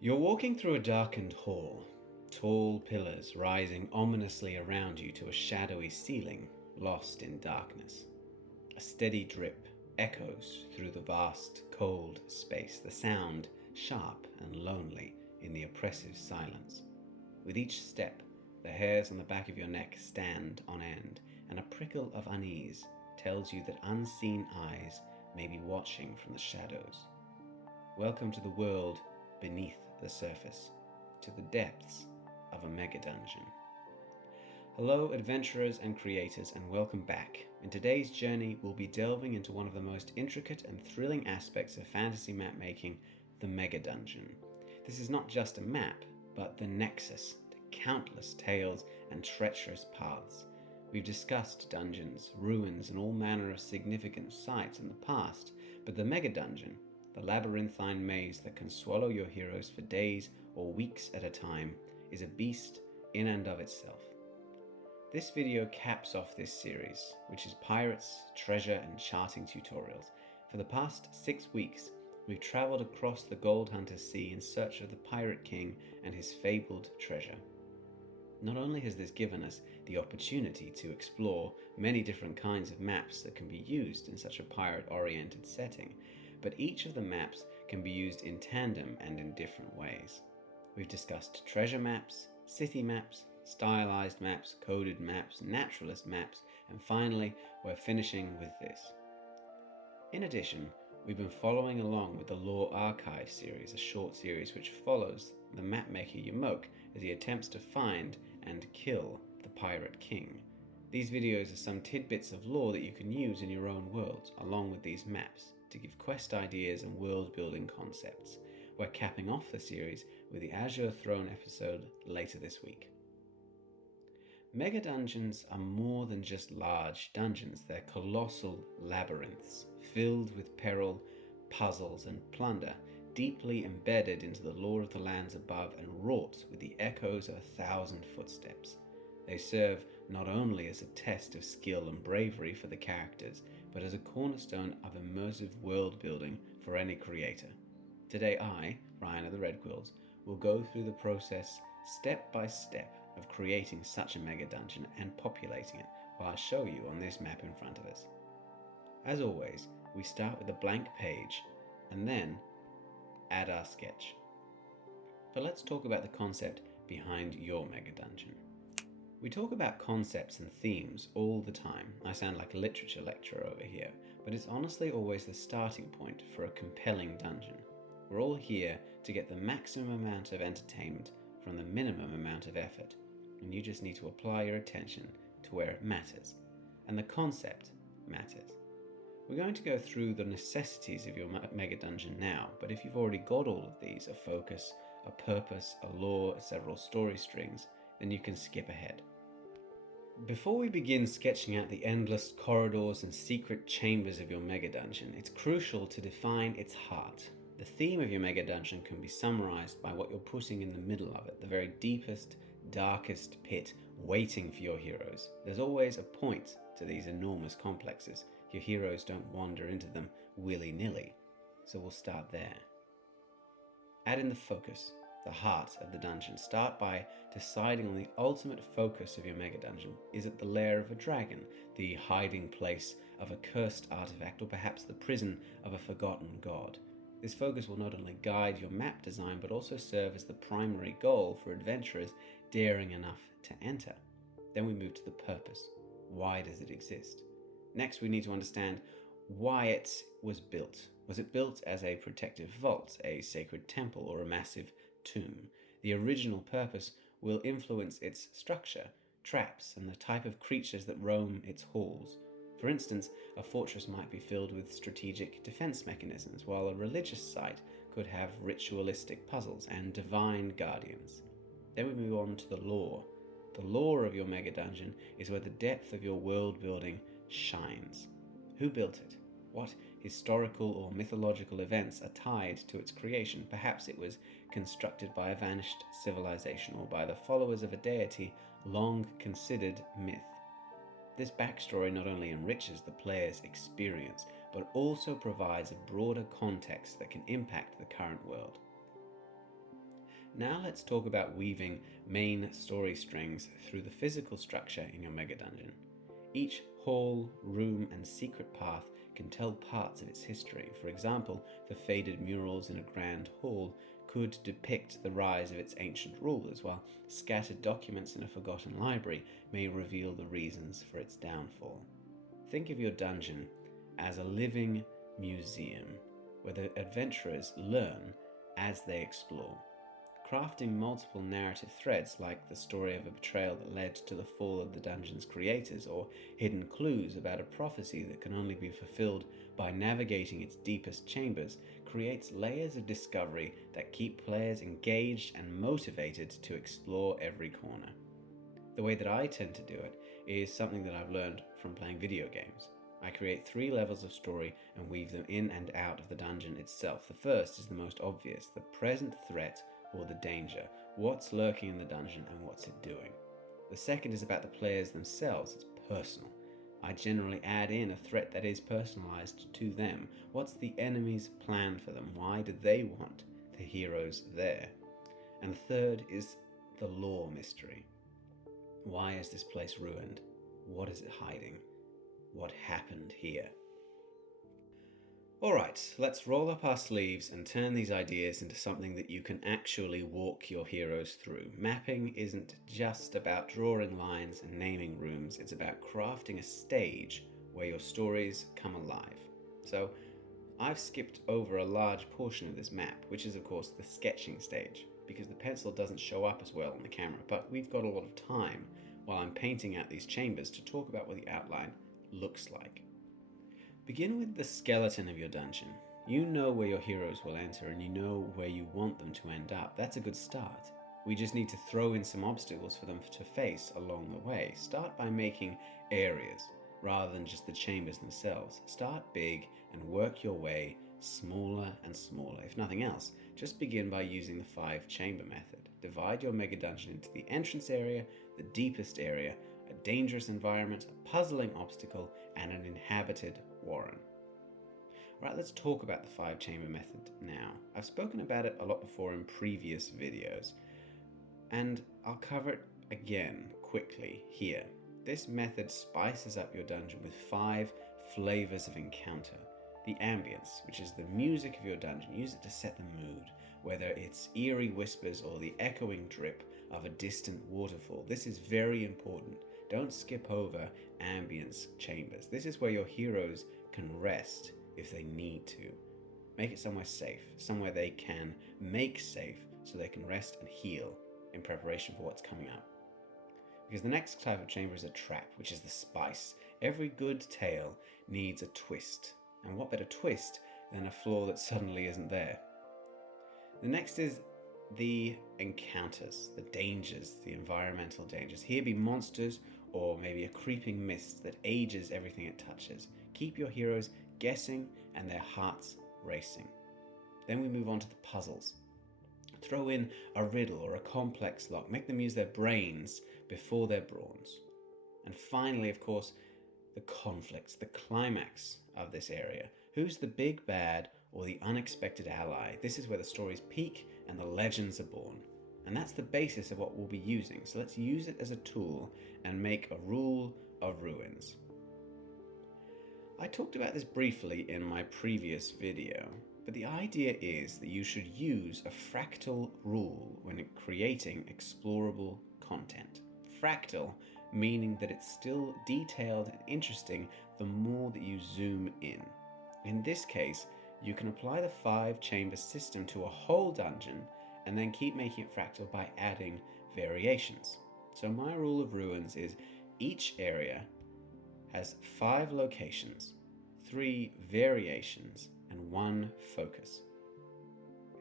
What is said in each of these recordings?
You're walking through a darkened hall, tall pillars rising ominously around you to a shadowy ceiling, lost in darkness. A steady drip echoes through the vast, cold space, the sound sharp and lonely in the oppressive silence. With each step, the hairs on the back of your neck stand on end, and a prickle of unease tells you that unseen eyes may be watching from the shadows. Welcome to the world beneath the surface, to the depths of a mega dungeon. Hello adventurers and creators, and welcome back. In today's journey we'll be delving into one of the most intricate and thrilling aspects of fantasy map making, the mega dungeon. This is not just a map, but the nexus to countless tales and treacherous paths. We've discussed dungeons, ruins, and all manner of significant sites in the past, but the mega dungeon, the labyrinthine maze that can swallow your heroes for days or weeks at a time, is a beast in and of itself. This video caps off this series, which is pirates, treasure, and charting tutorials. For the past 6 weeks, we've travelled across the Gold Hunter Sea in search of the Pirate King and his fabled treasure. Not only has this given us the opportunity to explore many different kinds of maps that can be used in such a pirate-oriented setting, but each of the maps can be used in tandem and in different ways. We've discussed treasure maps, city maps, stylized maps, coded maps, naturalist maps, and finally we're finishing with this. In addition, we've been following along with the Lore Archive series, a short series which follows the mapmaker Yamoke as he attempts to find and kill the Pirate King. These videos are some tidbits of lore that you can use in your own worlds, along with these maps, to give quest ideas and world-building concepts. We're capping off the series with the Azure Throne episode later this week. Mega dungeons are more than just large dungeons, they're colossal labyrinths, filled with peril, puzzles, and plunder, deeply embedded into the lore of the lands above and wrought with the echoes of 1,000 footsteps. They serve not only as a test of skill and bravery for the characters, but as a cornerstone of immersive world building for any creator. Today I, Ryan of the Red Quills, will go through the process step by step of creating such a mega dungeon and populating it, while I show you on this map in front of us. As always, we start with a blank page and then add our sketch. But let's talk about the concept behind your mega dungeon. We talk about concepts and themes all the time. I sound like a literature lecturer over here, but it's honestly always the starting point for a compelling dungeon. We're all here to get the maximum amount of entertainment from the minimum amount of effort, and you just need to apply your attention to where it matters, and the concept matters. We're going to go through the necessities of your mega dungeon now, but if you've already got all of these, a focus, a purpose, a lore, several story strings, then you can skip ahead. Before we begin sketching out the endless corridors and secret chambers of your mega dungeon, it's crucial to define its heart. The theme of your mega dungeon can be summarized by what you're putting in the middle of it, the very deepest, darkest pit waiting for your heroes. There's always a point to these enormous complexes. Your heroes don't wander into them willy-nilly, so we'll start there. Add in the focus, the heart of the dungeon. Start by deciding on the ultimate focus of your mega dungeon. Is it the lair of a dragon, the hiding place of a cursed artifact, or perhaps the prison of a forgotten god? This focus will not only guide your map design, but also serve as the primary goal for adventurers daring enough to enter. Then we move to the purpose. Why does it exist? Next, we need to understand why it was built. Was it built as a protective vault, a sacred temple, or a massive tomb? The original purpose will influence its structure, traps, and the type of creatures that roam its halls. For instance, a fortress might be filled with strategic defense mechanisms, while a religious site could have ritualistic puzzles and divine guardians. Then we move on to the lore. The lore of your mega dungeon is where the depth of your world building shines. Who built it? What historical or mythological events are tied to its creation? Perhaps it was constructed by a vanished civilization or by the followers of a deity long considered myth. This backstory not only enriches the player's experience, but also provides a broader context that can impact the current world. Now let's talk about weaving main story strings through the physical structure in your mega dungeon. Each hall, room, and secret path can tell parts of its history. For example, the faded murals in a grand hall could depict the rise of its ancient rulers, while scattered documents in a forgotten library may reveal the reasons for its downfall. Think of your dungeon as a living museum where the adventurers learn as they explore. Crafting multiple narrative threads, like the story of a betrayal that led to the fall of the dungeon's creators, or hidden clues about a prophecy that can only be fulfilled by navigating its deepest chambers, creates layers of discovery that keep players engaged and motivated to explore every corner. The way that I tend to do it is something that I've learned from playing video games. I create 3 levels of story and weave them in and out of the dungeon itself. The first is the most obvious, the present threat or the danger, what's lurking in the dungeon and what's it doing. The second is about the players themselves, it's personal. I generally add in a threat that is personalized to them. What's the enemy's plan for them? Why do they want the heroes there? And the third is the lore mystery. Why is this place ruined? What is it hiding? What happened here? Alright, let's roll up our sleeves and turn these ideas into something that you can actually walk your heroes through. Mapping isn't just about drawing lines and naming rooms, it's about crafting a stage where your stories come alive. So, I've skipped over a large portion of this map, which is of course the sketching stage, because the pencil doesn't show up as well on the camera, but we've got a lot of time while I'm painting out these chambers to talk about what the outline looks like. Begin with the skeleton of your dungeon. You know where your heroes will enter and you know where you want them to end up. That's a good start. We just need to throw in some obstacles for them to face along the way. Start by making areas rather than just the chambers themselves. Start big and work your way smaller and smaller. If nothing else, just begin by using the 5 chamber method. Divide your mega dungeon into the entrance area, the deepest area, a dangerous environment, a puzzling obstacle, and an inhabited warren. Right, let's talk about the 5 chamber method now. I've spoken about it a lot before in previous videos, and I'll cover it again quickly here. This method spices up your dungeon with 5 flavors of encounter. The ambience, which is the music of your dungeon, use it to set the mood, whether it's eerie whispers or the echoing drip of a distant waterfall. This is very important. Don't skip over ambience chambers. This is where your heroes can rest if they need to. Make it somewhere safe, somewhere they can make safe so they can rest and heal in preparation for what's coming up. Because the next type of chamber is a trap, which is the spice. Every good tale needs a twist. And what better twist than a floor that suddenly isn't there? The next is the encounters, the dangers, the environmental dangers. Here be monsters or maybe a creeping mist that ages everything it touches. Keep your heroes guessing and their hearts racing. Then we move on to the puzzles. Throw in a riddle or a complex lock. Make them use their brains before their brawns. And finally, of course, the conflicts, the climax of this area. Who's the big bad or the unexpected ally? This is where the stories peak and the legends are born. And that's the basis of what we'll be using. So let's use it as a tool and make a rule of ruins. I talked about this briefly in my previous video, but the idea is that you should use a fractal rule when creating explorable content. Fractal meaning that it's still detailed and interesting the more that you zoom in. In this case, you can apply the 5 chamber system to a whole dungeon and then keep making it fractal by adding variations. So my rule of ruins is each area has 5 locations, 3 variations, and 1 focus.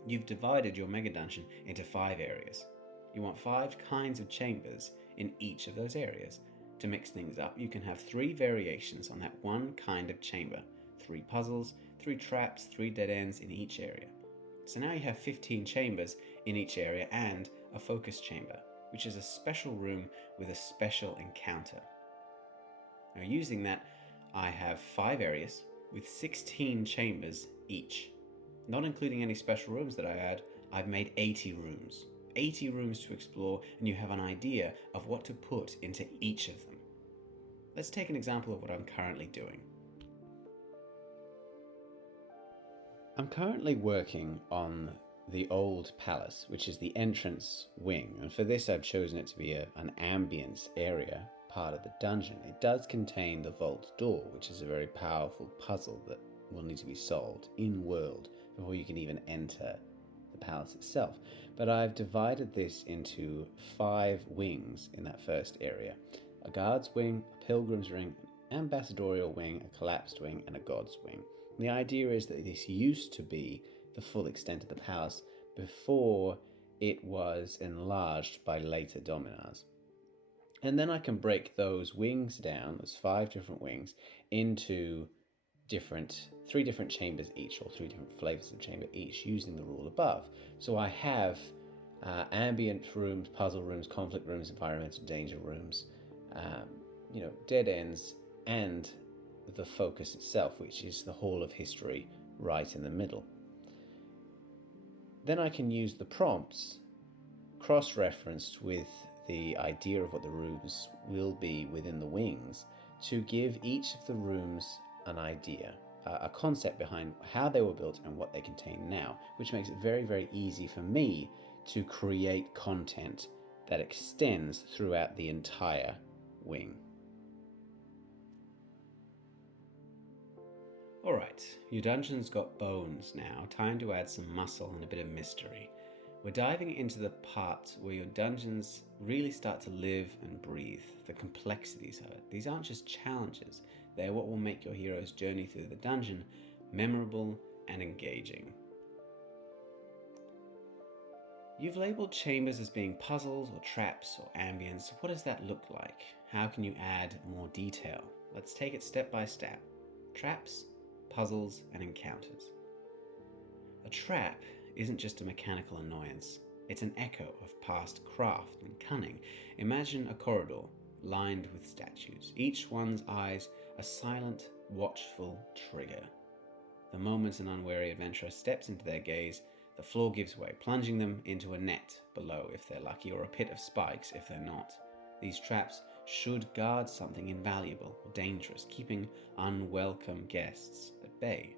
You've divided your mega dungeon into 5 areas. You want 5 kinds of chambers in each of those areas. To mix things up, you can have 3 variations on that one kind of chamber, 3 puzzles, 3 traps, 3 dead ends in each area. So now you have 15 chambers in each area and a focus chamber, which is a special room with a special encounter. Now using that, I have 5 areas with 16 chambers each. Not including any special rooms that I add, I've made 80 rooms. 80 rooms to explore, and you have an idea of what to put into each of them. Let's take an example of what I'm currently doing. I'm currently working on the old palace, which is the entrance wing, and for this I've chosen it to be an ambience area, part of the dungeon. It does contain the vault door, which is a very powerful puzzle that will need to be solved in-world before you can even enter the palace itself. But I've divided this into 5 wings in that first area: a guard's wing, a pilgrim's ring, an ambassadorial wing, a collapsed wing, and a god's wing. And the idea is that this used to be the full extent of the palace before it was enlarged by later dominars. And then I can break those wings down, those 5 different wings, into 3 different chambers each, or 3 different flavors of chamber each, using the rule above. So I have ambient rooms, puzzle rooms, conflict rooms, environmental danger rooms, dead ends, and the focus itself, which is the Hall of History right in the middle. Then I can use the prompts cross-referenced with the idea of what the rooms will be within the wings to give each of the rooms an idea, a concept behind how they were built and what they contain now, which makes it very, very easy for me to create content that extends throughout the entire wing. Alright, your dungeon's got bones now, time to add some muscle and a bit of mystery. We're diving into the part where your dungeons really start to live and breathe, the complexities of it. These aren't just challenges, they're what will make your hero's journey through the dungeon memorable and engaging. You've labelled chambers as being puzzles or traps or ambience. What does that look like? How can you add more detail? Let's take it step by step. Traps, puzzles, and encounters. A trap isn't just a mechanical annoyance, it's an echo of past craft and cunning. Imagine a corridor lined with statues, each one's eyes a silent, watchful trigger. The moment an unwary adventurer steps into their gaze, the floor gives way, plunging them into a net below if they're lucky, or a pit of spikes if they're not. These traps should guard something invaluable or dangerous, keeping unwelcome guests at bay.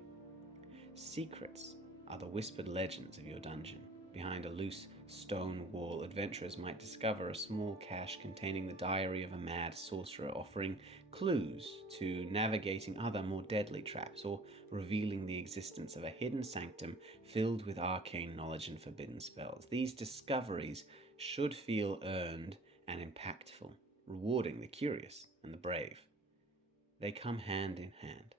Secrets are the whispered legends of your dungeon. Behind a loose stone wall, adventurers might discover a small cache containing the diary of a mad sorcerer, offering clues to navigating other more deadly traps, or revealing the existence of a hidden sanctum filled with arcane knowledge and forbidden spells. These discoveries should feel earned and impactful, rewarding the curious and the brave. They come hand in hand.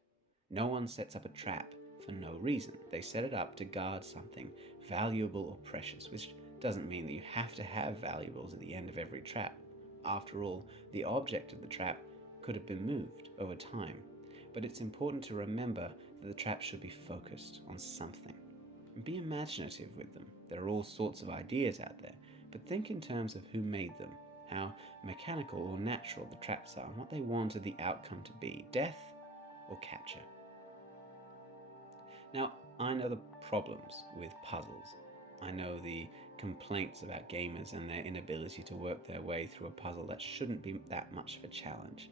No one sets up a trap for no reason. They set it up to guard something valuable or precious, which doesn't mean that you have to have valuables at the end of every trap. After all, the object of the trap could have been moved over time, but it's important to remember that the trap should be focused on something. And be imaginative with them. There are all sorts of ideas out there, but think in terms of who made them, how mechanical or natural the traps are, and what they wanted the outcome to be: death or capture. Now, I know the problems with puzzles. I know the complaints about gamers and their inability to work their way through a puzzle that shouldn't be that much of a challenge.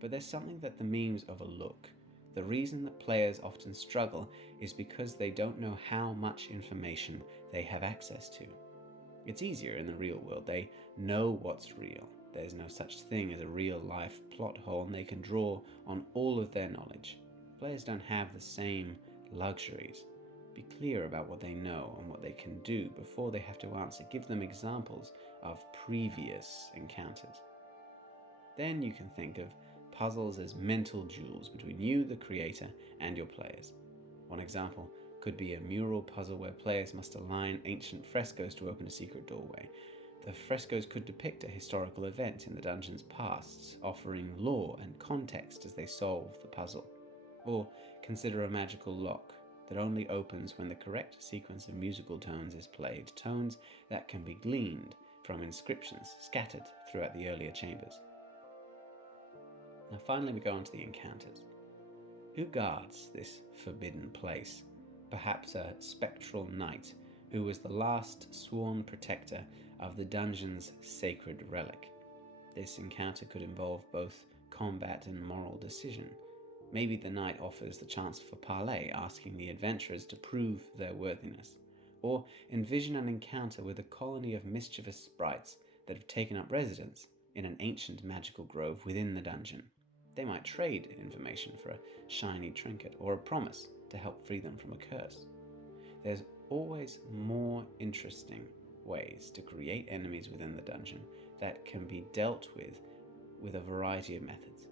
But there's something that the memes overlook. The reason that players often struggle is because they don't know how much information they have access to. It's easier in the real world. They know what's real. There's no such thing as a real-life plot hole, and they can draw on all of their knowledge. Players don't have the same luxuries. Be clear about what they know and what they can do before they have to answer. Give them examples of previous encounters. Then you can think of puzzles as mental duels between you, the creator, and your players. One example could be a mural puzzle where players must align ancient frescoes to open a secret doorway. The frescoes could depict a historical event in the dungeon's past, offering lore and context as they solve the puzzle. Or consider a magical lock that only opens when the correct sequence of musical tones is played, tones that can be gleaned from inscriptions scattered throughout the earlier chambers. Now finally we go on to the encounters. Who guards this forbidden place? Perhaps a spectral knight who was the last sworn protector of the dungeon's sacred relic. This encounter could involve both combat and moral decision. Maybe the knight offers the chance for parley, asking the adventurers to prove their worthiness. Or envision an encounter with a colony of mischievous sprites that have taken up residence in an ancient magical grove within the dungeon. They might trade information for a shiny trinket or a promise to help free them from a curse. There's always more interesting ways to create enemies within the dungeon that can be dealt with a variety of methods.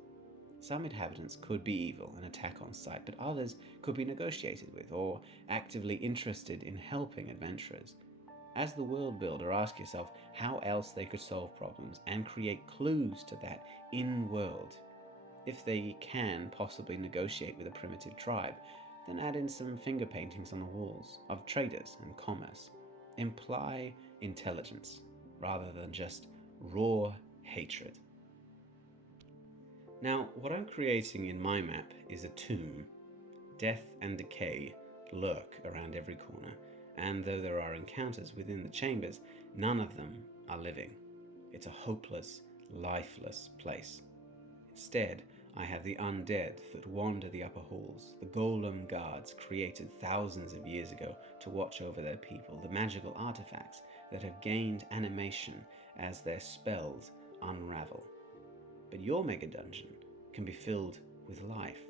Some inhabitants could be evil and attack on sight, but others could be negotiated with or actively interested in helping adventurers. As the world builder, ask yourself how else they could solve problems and create clues to that in-world. If they can possibly negotiate with a primitive tribe, then add in some finger paintings on the walls of traders and commerce. Imply intelligence rather than just raw hatred. Now, what I'm creating in my map is a tomb. Death and decay lurk around every corner, and though there are encounters within the chambers, none of them are living. It's a hopeless, lifeless place. Instead, I have the undead that wander the upper halls, the golem guards created thousands of years ago to watch over their people, the magical artifacts that have gained animation as their spells unravel. But your mega dungeon can be filled with life.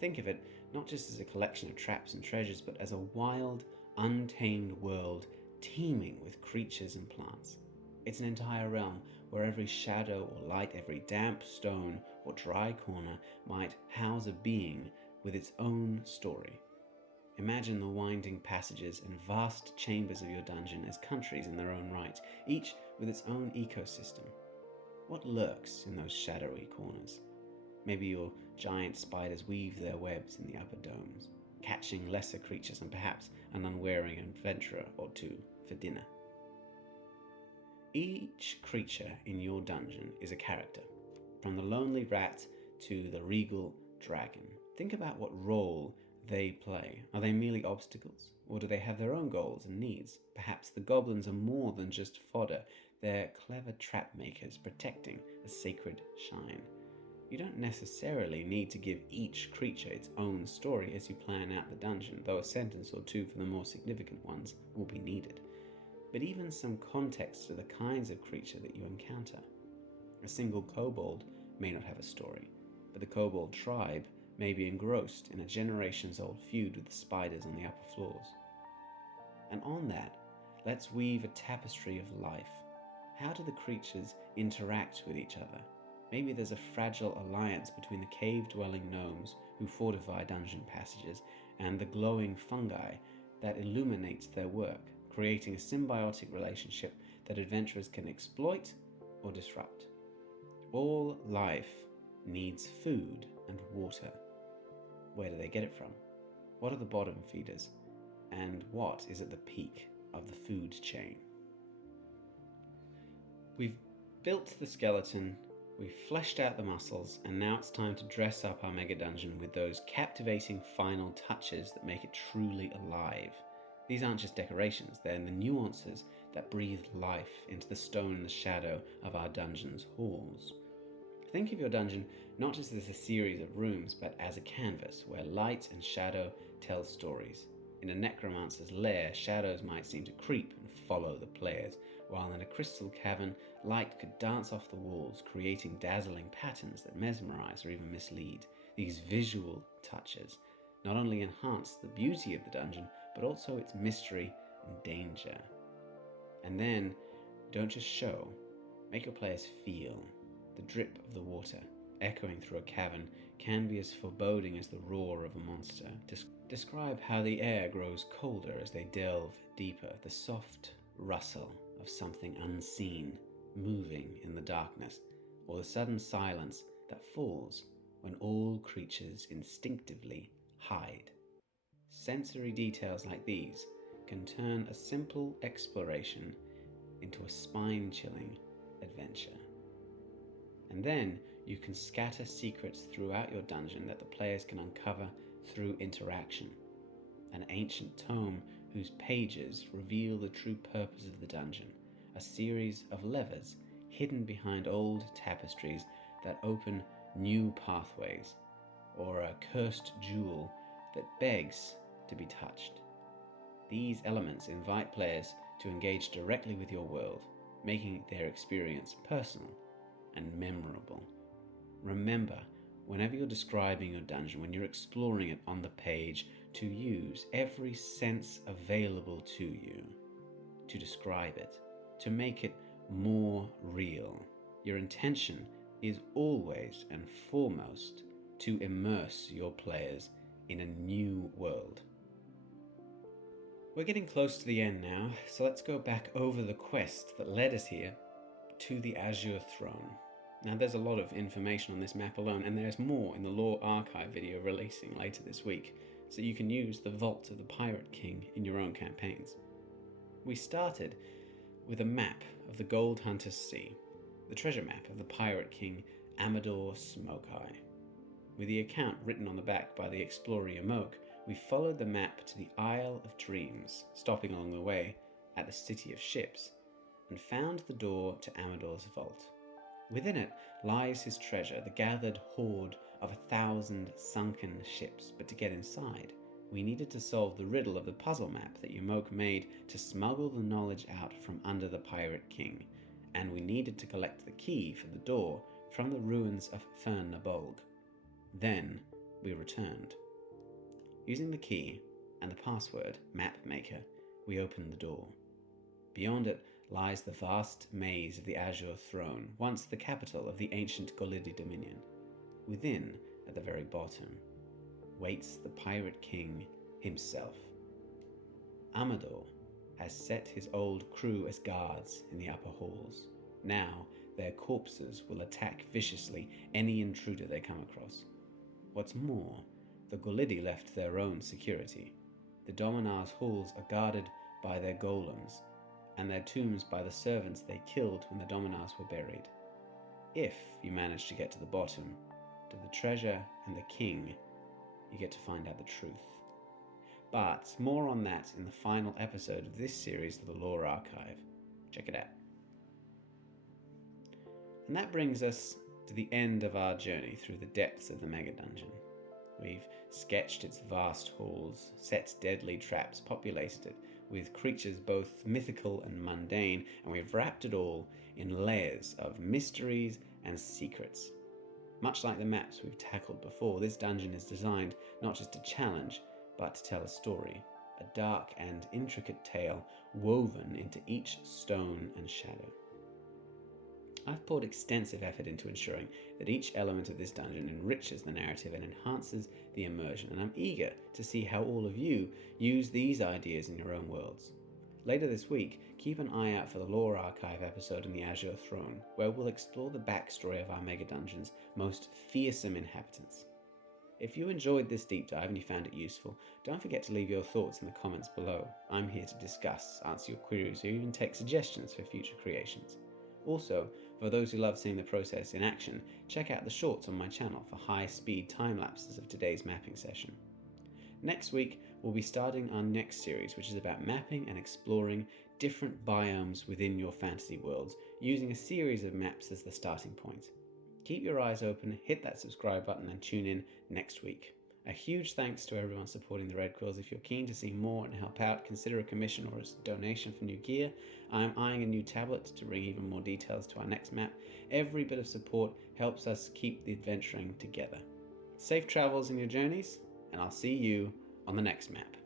Think of it not just as a collection of traps and treasures, but as a wild, untamed world teeming with creatures and plants. It's an entire realm where every shadow or light, every damp stone or dry corner might house a being with its own story. Imagine the winding passages and vast chambers of your dungeon as countries in their own right, each with its own ecosystem. What lurks in those shadowy corners? Maybe your giant spiders weave their webs in the upper domes, catching lesser creatures and perhaps an unwary adventurer or two for dinner. Each creature in your dungeon is a character, from the lonely rat to the regal dragon. Think about what role they play. Are they merely obstacles, or do they have their own goals and needs? Perhaps the goblins are more than just fodder. They're clever trap makers protecting a sacred shrine. You don't necessarily need to give each creature its own story as you plan out the dungeon, though a sentence or two for the more significant ones will be needed. But even some context to the kinds of creature that you encounter. A single kobold may not have a story, but the kobold tribe may be engrossed in a generations-old feud with the spiders on the upper floors. And on that, let's weave a tapestry of life. How do the creatures interact with each other? Maybe there's a fragile alliance between the cave-dwelling gnomes who fortify dungeon passages and the glowing fungi that illuminates their work, creating a symbiotic relationship that adventurers can exploit or disrupt. All life needs food and water. Where do they get it from? What are the bottom feeders? And what is at the peak of the food chain? We've built the skeleton, we've fleshed out the muscles, and now it's time to dress up our mega dungeon with those captivating final touches that make it truly alive. These aren't just decorations, they're the nuances that breathe life into the stone and the shadow of our dungeon's halls. Think of your dungeon not just as a series of rooms, but as a canvas where light and shadow tell stories. In a necromancer's lair, shadows might seem to creep and follow the players, while in a crystal cavern, light could dance off the walls, creating dazzling patterns that mesmerize or even mislead. These visual touches not only enhance the beauty of the dungeon, but also its mystery and danger. And then, don't just show, make your players feel. The drip of the water, echoing through a cavern, can be as foreboding as the roar of a monster. Describe how the air grows colder as they delve deeper, the soft rustle of something unseen moving in the darkness, or the sudden silence that falls when all creatures instinctively hide. Sensory details like these can turn a simple exploration into a spine-chilling adventure. And then you can scatter secrets throughout your dungeon that the players can uncover through interaction. An ancient tome whose pages reveal the true purpose of the dungeon. a series of levers hidden behind old tapestries that open new pathways, or a cursed jewel that begs to be touched. These elements invite players to engage directly with your world, making their experience personal and memorable. Remember, whenever you're describing your dungeon, when you're exploring it on the page, to use every sense available to you to describe it, to make it more real. Your intention is always and foremost to immerse your players in a new world. We're getting close to the end now, so let's go back over the quest that led us here to the Azure Throne. Now, there's a lot of information on this map alone, and there's more in the Lore Archive video releasing later this week, so you can use the Vault of the Pirate King in your own campaigns. We started with a map of the Gold Hunter's Sea, the treasure map of the Pirate King Amador Smokeeye. With the account written on the back by the explorer Yamoke, we followed the map to the Isle of Dreams, stopping along the way at the City of Ships, and found the door to Amador's vault. Within it lies his treasure, the gathered hoard of 1,000 sunken ships. But to get inside, we needed to solve the riddle of the puzzle map that Yamoke made to smuggle the knowledge out from under the Pirate King, and we needed to collect the key for the door from the ruins of Fern-Nabolg. Then we returned. Using the key and the password, Mapmaker, we opened the door. Beyond it lies the vast maze of the Azure Throne, once the capital of the ancient Golidi Dominion. Within, at the very bottom, waits the Pirate King himself. Amador has set his old crew as guards in the upper halls. Now, their corpses will attack viciously any intruder they come across. What's more, the Golidi left their own security. The Dominar's halls are guarded by their golems, and their tombs by the servants they killed when the Dominars were buried. If you manage to get to the bottom, to the treasure and the king, you get to find out the truth. But more on that in the final episode of this series of the Lore Archive. Check it out. And that brings us to the end of our journey through the depths of the Mega Dungeon. We've sketched its vast halls, set deadly traps, populated it with creatures both mythical and mundane, and we've wrapped it all in layers of mysteries and secrets. Much like the maps we've tackled before, this dungeon is designed not just to challenge, but to tell a story, a dark and intricate tale woven into each stone and shadow. I've poured extensive effort into ensuring that each element of this dungeon enriches the narrative and enhances the immersion, and I'm eager to see how all of you use these ideas in your own worlds. Later this week, keep an eye out for the Lore Archive episode in the Azure Throne, where we'll explore the backstory of our Mega Dungeon's most fearsome inhabitants. If you enjoyed this deep dive and you found it useful, don't forget to leave your thoughts in the comments below. I'm here to discuss, answer your queries, or even take suggestions for future creations. Also, for those who love seeing the process in action, check out the shorts on my channel for high-speed time-lapses of today's mapping session. Next week, we'll be starting our next series, which is about mapping and exploring different biomes within your fantasy worlds, using a series of maps as the starting point. Keep your eyes open, hit that subscribe button, and tune in next week. A huge thanks to everyone supporting the Red Quills. If you're keen to see more and help out, consider a commission or a donation for new gear. I'm eyeing a new tablet to bring even more details to our next map. Every bit of support helps us keep the adventuring together. Safe travels in your journeys, and I'll see you on the next map.